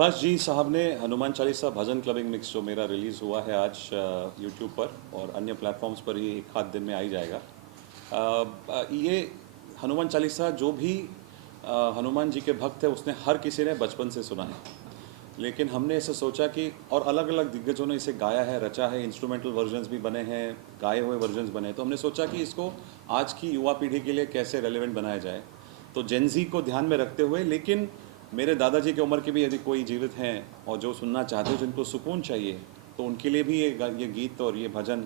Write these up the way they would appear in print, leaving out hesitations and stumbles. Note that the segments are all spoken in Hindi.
सुभाष जी साहब ने हनुमान चालीसा भजन क्लबिंग मिक्स जो मेरा रिलीज़ हुआ है आज यूट्यूब पर और अन्य प्लेटफॉर्म्स पर ये एक आध दिन में आ ही जाएगा। ये हनुमान चालीसा जो भी हनुमान जी के भक्त है उसने हर किसी ने बचपन से सुना है, लेकिन हमने ऐसे सोचा कि और अलग अलग दिग्गजों ने इसे गाया है, रचा है, इंस्ट्रूमेंटल वर्जन्स भी बने हैं, गाए हुए वर्जन्स बने हैं। तो हमने सोचा कि इसको आज की युवा पीढ़ी के लिए कैसे रेलेवेंट बनाया जाए। तो जेनजी को ध्यान में रखते हुए, लेकिन मेरे दादाजी की उम्र के भी यदि कोई जीवित हैं और जो सुनना चाहते हो, जिनको सुकून चाहिए, तो उनके लिए भी ये गीत और ये भजन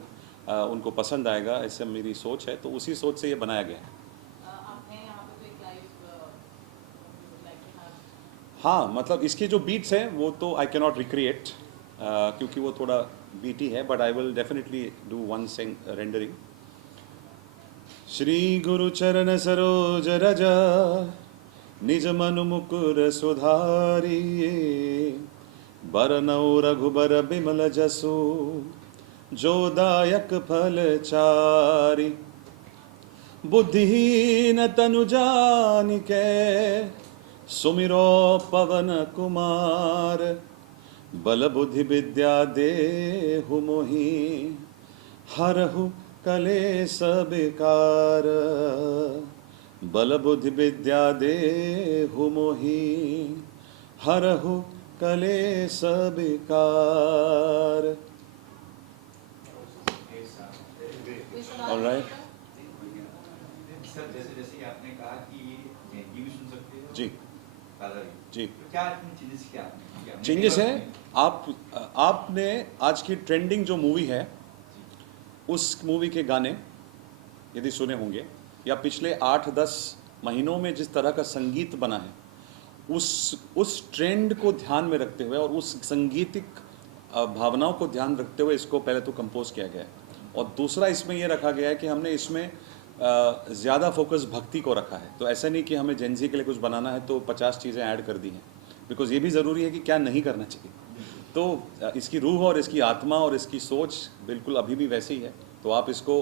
उनको पसंद आएगा, ऐसे मेरी सोच है। तो उसी सोच से ये बनाया गया है। हाँ, मतलब इसकी जो बीट्स हैं वो तो आई कैनॉट रिक्रिएट क्योंकि वो थोड़ा बीटी है, but I will definitely do one sing rendering. श्री गुरु चरण सरोज रज निज मनु मुकुर सुधारिये, बरनौ रघुबर बिमल जसु जो दायक फल चारि। बुद्धिहीन तनु जानिके सुमिरो पवन कुमार, बल बुद्धि विद्या देहु मोहि हरहु कलेस विकार। बल बुद्धि विद्या देहु मोहि हरहु कलेस विकार। ऑलराइट सर, जैसे जैसे आपने कहा कि ये भी सुन सकते हो जी जी, तो क्या चेंजेस किया आपने? चेंजेस है। आपने आज की ट्रेंडिंग जो मूवी है उस मूवी के गाने यदि सुने होंगे, या पिछले 8-10 महीनों में जिस तरह का संगीत बना है, उस ट्रेंड को ध्यान में रखते हुए और उस संगीतिक भावनाओं को ध्यान रखते हुए इसको पहले तो कंपोज किया गया है। और दूसरा इसमें यह रखा गया है कि हमने इसमें ज़्यादा फोकस भक्ति को रखा है। तो ऐसा नहीं कि हमें जेनजी के लिए कुछ बनाना है तो 50 चीज़ें ऐड कर दी हैं, बिकॉज ये भी ज़रूरी है कि क्या नहीं करना चाहिए। तो इसकी रूह और इसकी आत्मा और इसकी सोच बिल्कुल अभी भी वैसी ही है। तो आप इसको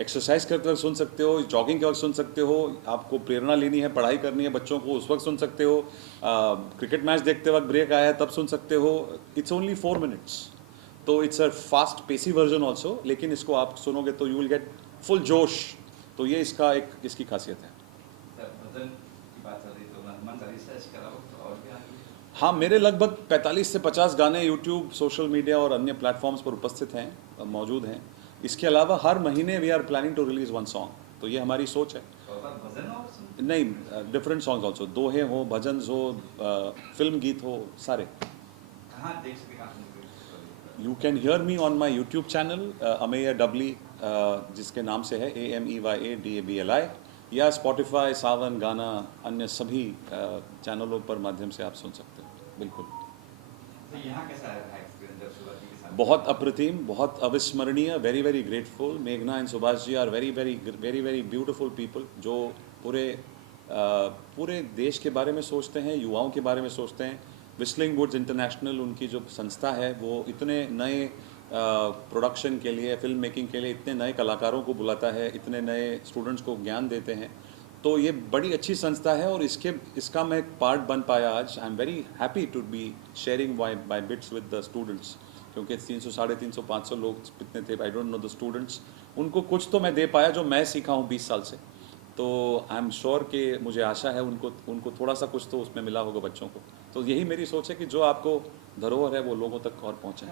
एक्सरसाइज करते वक्त सुन सकते हो, जॉगिंग के वक्त सुन सकते हो, आपको प्रेरणा लेनी है, पढ़ाई करनी है बच्चों को, उस वक्त सुन सकते हो, क्रिकेट मैच देखते वक्त ब्रेक आया है तब सुन सकते हो। इट्स ओनली 4 मिनट्स, तो it's a fast pacey version also, लेकिन इसको आप सुनोगे तो यू विल गेट फुल जोश। तो ये इसकी खासियत है। हाँ, मेरे लगभग 45 से 50 गाने यूट्यूब, सोशल मीडिया और अन्य प्लेटफॉर्म्स पर उपस्थित हैं, मौजूद हैं। इसके अलावा हर महीने we are planning to release 1 song. तो ये हमारी सोच है। नहीं, डिफरेंट सॉन्ग्स ऑल्सो, दोहे हो, भजन हो, फिल्म गीत हो, सारे। You can hear me on my YouTube channel Amey Dabli, जिसके नाम से है AMEYADABLI, या स्पॉटिफाई, सावन, गाना, अन्य सभी चैनलों पर माध्यम से आप सुन सकते हो। बिल्कुल। तो यहाँ कैसा रहा एक्सपीरियंस जब सुभाष जी के साथ? बहुत अप्रतिम, बहुत अविस्मरणीय, वेरी वेरी ग्रेटफुल। मेघना and Subhash ji are very very very very beautiful people, जो पूरे देश के बारे में सोचते हैं, युवाओं के बारे में सोचते हैं। विस्लिंग वुड्स इंटरनेशनल उनकी जो संस्था है, वो इतने नए प्रोडक्शन के लिए, फिल्म मेकिंग के लिए इतने नए कलाकारों को बुलाता है, इतने नए स्टूडेंट्स को ज्ञान देते हैं। तो ये बड़ी अच्छी संस्था है और इसका मैं एक पार्ट बन पाया आज। I am very happy to be sharing by bits with the students, क्योंकि 300, 350, 500 लोग कितने थे, I don't know the students. उनको कुछ तो मैं दे पाया जो मैं सीखा हूँ 20 साल से। तो आई एम श्योर कि मुझे आशा है उनको थोड़ा सा कुछ तो उसमें मिला होगा बच्चों को। तो यही मेरी सोच है कि जो आपको धरोहर है वो लोगों तक और पहुँचे।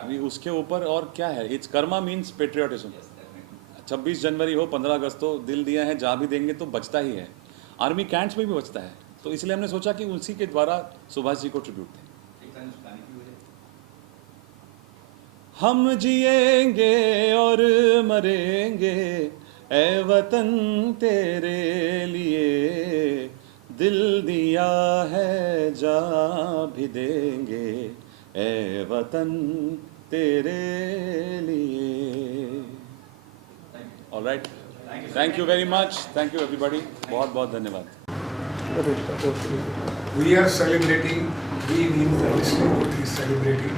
अभी उसके ऊपर और क्या है, इट्स कर्मा मीन्स पेट्रियाटिज्म। 26 जनवरी हो, 15 अगस्त हो, दिल दिया है, जहाँ भी देंगे तो बचता ही है। आर्मी कैंट्स में भी बचता है। तो इसलिए हमने सोचा कि उसी के द्वारा सुभाष जी को ट्रिब्यूट दें। हम जिएंगे और मरेंगे ए वतन तेरे लिए, दिल दिया है जान भी देंगे ए वतन तेरे लिए। Alright, thank you very much, thank you everybody, बहुत बहुत धन्यवाद। We are celebrating, we mean the district is celebrating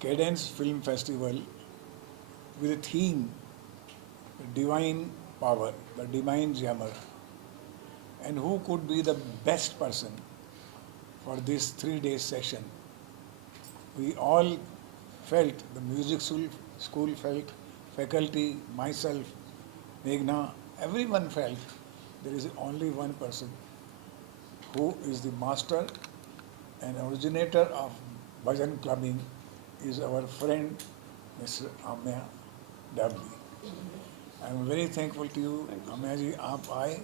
Cadence Film Festival with a theme, Divine Power, the Divine Jammer. and who could be the best person for this 3 day session. We all felt, the music school felt, faculty, myself, Meghna, everyone felt there is only one person who is the master and originator of bhajan clubbing is our friend Mr. Amya Dabli. I am very thankful to you, Amya जी, आप आए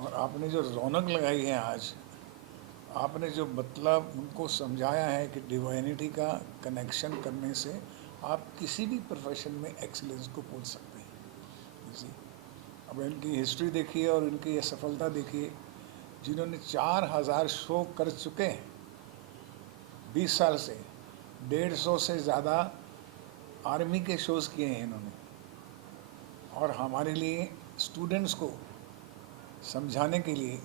और आपने जो रौनक लगाई है आज, आपने जो मतलब उनको समझाया है कि डिवाइनिटी का कनेक्शन करने से आप किसी भी प्रोफेशन में एक्सीलेंस को पहुंच सकते हैं। जी, अब इनकी हिस्ट्री देखिए और इनकी ये सफलता देखिए, जिन्होंने 4000 शो कर चुके हैं 20 साल से, 150 से ज़्यादा आर्मी के शोज़ किए हैं इन्होंने, और हमारे लिए स्टूडेंट्स को समझाने के लिए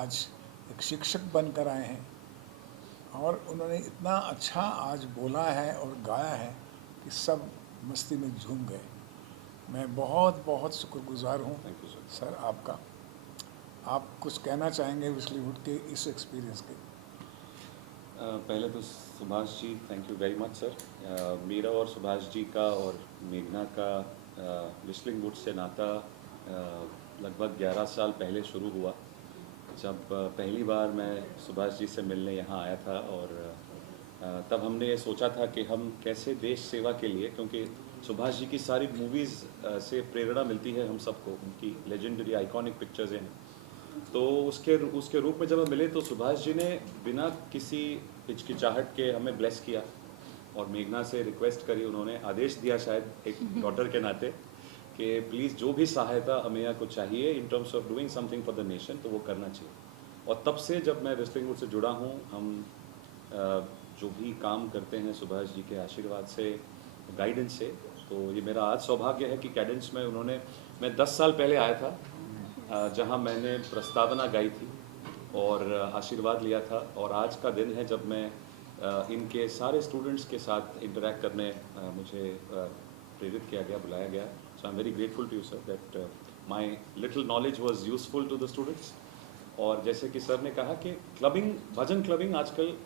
आज एक शिक्षक बनकर आए हैं, और उन्होंने इतना अच्छा आज बोला है और गाया है कि सब मस्ती में झूम गए। मैं बहुत बहुत शुक्रगुजार हूँ सर आपका। आप कुछ कहना चाहेंगे विस्लीवुड के इस एक्सपीरियंस के? पहले तो Subhash ji, thank you very much sir. मेरा और सुभाष जी का और मेघना का विस्लिंग वुड से नाता लगभग 11 साल पहले शुरू हुआ, जब पहली बार मैं सुभाष जी से मिलने यहाँ आया था। और तब हमने ये सोचा था कि हम कैसे देश सेवा के लिए, क्योंकि सुभाष जी की सारी मूवीज़ से प्रेरणा मिलती है हम सबको, उनकी लेजेंडरी आइकॉनिक पिक्चर्स हैं, तो उसके रूप में जब हम मिले तो सुभाष जी ने बिना किसी हिचकिचाहट के हमें ब्लेस किया और मेघना से रिक्वेस्ट करी, उन्होंने आदेश दिया शायद एक डॉटर के नाते कि प्लीज़ जो भी सहायता अमेया को चाहिए in terms of doing something for the nation, तो वो करना चाहिए। और तब से जब मैं रेसलिंग वुड से जुड़ा हूँ, हम जो भी काम करते हैं सुभाष जी के आशीर्वाद से, गाइडेंस से, तो ये मेरा आज सौभाग्य है कि कैडेंस में मैं 10 साल पहले आया था, जहाँ मैंने प्रस्तावना गाई थी और आशीर्वाद लिया था, और आज का दिन है जब मैं इनके सारे स्टूडेंट्स के साथ इंटरेक्ट करने मुझे प्रेरित किया गया, बुलाया गया। So I am very grateful to you sir that my little knowledge was useful to the students. और जैसे कि सर ने कहा कि क्लबिंग, भजन क्लबिंग आजकल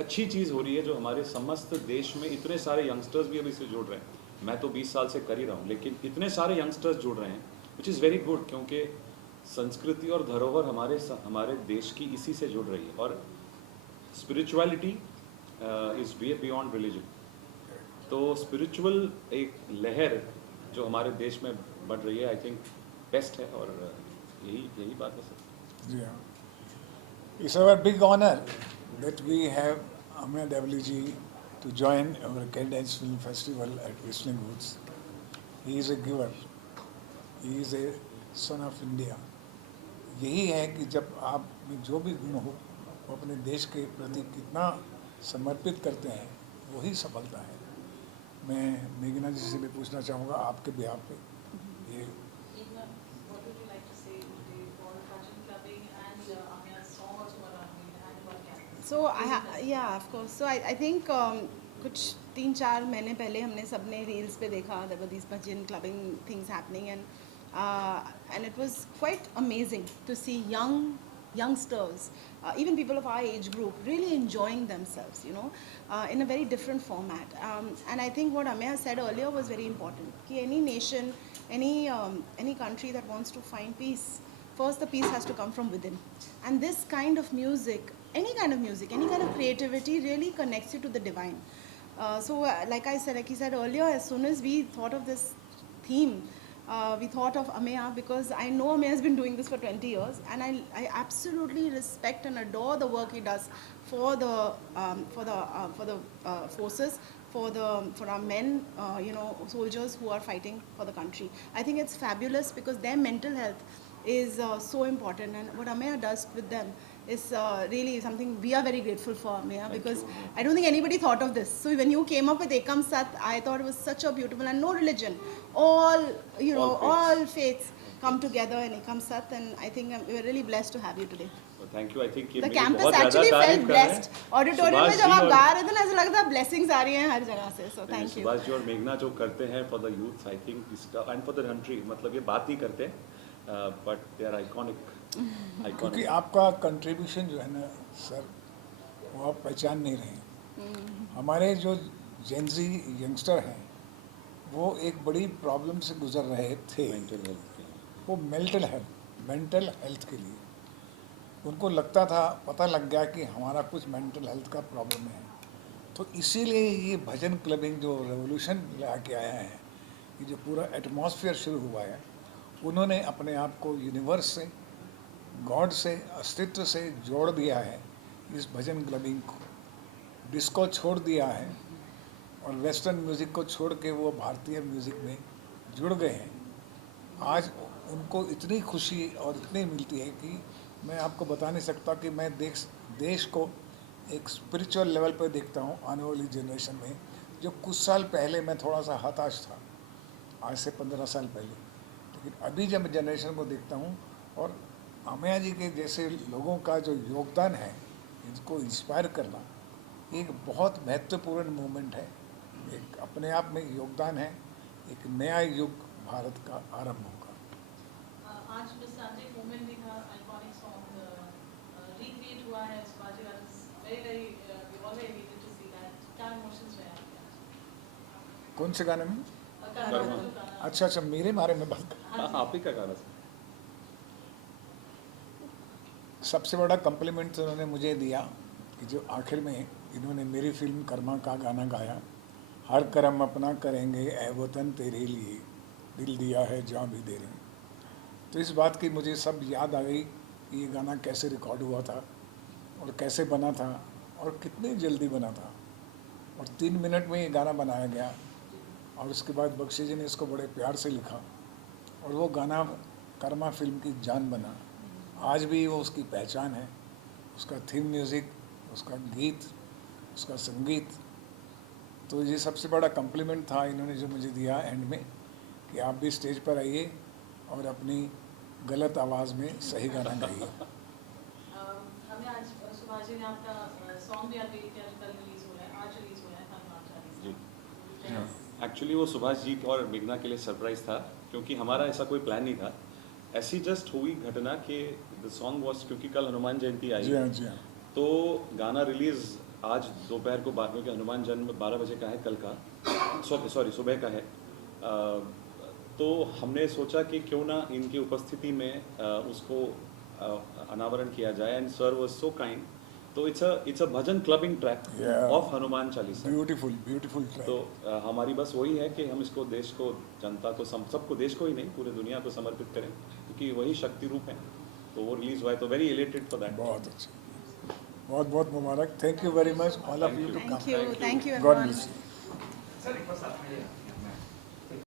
अच्छी चीज़ हो रही है, जो हमारे समस्त देश में इतने सारे यंगस्टर्स भी अभी से जुड़ रहे हैं। मैं तो 20 साल से कर ही रहा हूँ, लेकिन इतने सारे यंगस्टर्स जुड़ रहे हैं, विच इज़ वेरी गुड, क्योंकि संस्कृति और धरोहर हमारे देश की इसी से जुड़ रही है। और spirituality is way beyond religion, तो स्पिरिचुअल एक लहर जो हमारे देश में बढ़ रही है, आई थिंक बेस्ट है, और यही बात है सर। जी हाँ, it's our big honour that we have Amya Dabli ji to join our Cadence Film Festival at Whistling Woods. He is a giver. He is a son of India. यही है कि जब आप में जो भी गुण हो, वो अपने देश के प्रति कितना समर्पित करते हैं, वही सफलता है। मैं मेघना जी से भी पूछना चाहूँगा आपके बिहाफ पे, ये What would you like to say today for Bhajan Clubbing and Amya's song also around and about campus? So yeah, of course. So I think कुछ 3-4 महीने पहले हमने सबने रील्स पे देखा, there were these bhajan clubbing things happening, and it was quite amazing to see youngsters, even people of our age group, really enjoying themselves, you know, in a very different format. And I think what Amya said earlier was very important. कि any nation, any country that wants to find peace, first the peace has to come from within. And this kind of music, any kind of music, any kind of creativity really connects you to the divine. Like he said earlier, as soon as we thought of this theme, we thought of Amya, because I know Amya has been doing this for 20 years, and I absolutely respect and adore the work he does for the forces, for our men, soldiers who are fighting for the country. I think it's fabulous because their mental health is so important, and what Amya does with them is really something we are very grateful for, Amya, because I don't think anybody thought of this. So when you came up with Ekam Sat, I thought it was such a beautiful, and no religion, all faiths come together in Ekam Sat, and I think we're really blessed to have you today. Thank you. I think The campus actually felt blessed. Auditorium में जब आप गा रहे थे ना, ऐसा लगता है blessings आ रही हैं हर जगह से. So thank you. Subhash ji और मेघना जो करते हैं for the youth, I think इसका, एंड फॉर द कंट्री, मतलब ये बात नहीं करते, बट दे आर आइकॉनिक क्योंकि आपका कंट्रीब्यूशन जो है ना सर, वो आप पहचान नहीं रहे हैं। हमारे जो जेनजी यंगस्टर हैं वो एक बड़ी प्रॉब्लम से गुजर रहे थे, मेंटल हेल्थ के लिए। वो मेंटल हेल्थ के लिए उनको लगता था, पता लग गया कि हमारा कुछ मेंटल हेल्थ का प्रॉब्लम है, तो इसीलिए ये भजन क्लबिंग जो रेवोल्यूशन ला के आया है, ये जो पूरा एटमॉस्फेयर शुरू हुआ है, उन्होंने अपने आप को यूनिवर्स से, गॉड से, अस्तित्व से जोड़ दिया है इस भजन क्लबिंग को। डिस्को छोड़ दिया है और वेस्टर्न म्यूज़िक को छोड़ के वो भारतीय म्यूज़िक में जुड़ गए हैं। आज उनको इतनी खुशी और इतनी मिलती है कि मैं आपको बता नहीं सकता कि मैं देश को एक स्पिरिचुअल लेवल पर देखता हूँ आने वाली जनरेशन में। जो कुछ साल पहले मैं थोड़ा सा हताश था, आज से 15 साल पहले, लेकिन अभी जब मैं जनरेशन को देखता हूँ और अमया जी के जैसे लोगों का जो योगदान है, इनको इंस्पायर करना एक बहुत महत्वपूर्ण मूवमेंट है, एक अपने आप में योगदान है, एक नया युग भारत का आरंभ होगा। आज मिस संजय मूवमेंट भी था, आइकॉनिक सॉन्ग रिक्रिएट हुआ है, शिवाजी गाना very we all very needed to see that. क्या इमोशंस रहे आपके? कौन से गाने में? गाना। अच्छा, मेरे बारे में बात कर। हाँ, आप ही का गाना था। सबसे बड़ा कम्प्लीमेंट तो उन्होंने मुझे दिया कि जो आखिर में इन्होंने मेरी फिल्म कर्मा का गाना गाया, हर कर्म अपना करेंगे ए वतन तेरे लिए, दिल दिया है जान भी दे रहे हैं। तो इस बात की मुझे सब याद आ गई कि ये गाना कैसे रिकॉर्ड हुआ था और कैसे बना था और कितनी जल्दी बना था, और 3 मिनट में ये गाना बनाया गया। और उसके बाद बख्शी जी ने इसको बड़े प्यार से लिखा और वो गाना कर्मा फिल्म की जान बना। आज भी वो उसकी पहचान है, उसका थीम म्यूज़िक, उसका गीत, उसका संगीत। तो ये सबसे बड़ा कम्प्लीमेंट था इन्होंने जो मुझे दिया एंड में, कि आप भी स्टेज पर आइए और अपनी गलत आवाज़ में सही गाना गाइए। हमें आज सुभाष जी ने आपका सॉन्ग भी अभी कल रिलीज हो रहा है, आज रिलीज हो रहा है हनुमान चालीसा। जी। एक्चुअली वो सुभाष जी और मेघना के लिए सरप्राइज था, क्योंकि हमारा ऐसा कोई प्लान नहीं था। ऐसी जस्ट हुई घटना कि द सॉन्ग वॉज, क्योंकि कल हनुमान जयंती आई, जी हाँ। तो गाना रिलीज आज दोपहर को, बाद में कि हनुमान जन्म 12 बजे का है कल का, सॉरी सुबह का है। तो हमने सोचा कि क्यों ना इनकी उपस्थिति में उसको अनावरण किया जाए, and sir was so kind. तो it's a bhajan clubbing track Yeah. Of Hanuman Chalisa. Beautiful तो ट्रैक। हमारी बस वही है कि हम इसको देश को, जनता को, सबको, देश को ही नहीं पूरे दुनिया को समर्पित करें, क्योंकि वही शक्ति रूप है। तो वो रिलीज हुआ है, तो वेरी एलिटेड फॉर दैट। बहुत अच्छे, बहुत मुबारक। Thank you very much all of you to come. Thank you god everyone. Bless you. Sir एक बार साथ में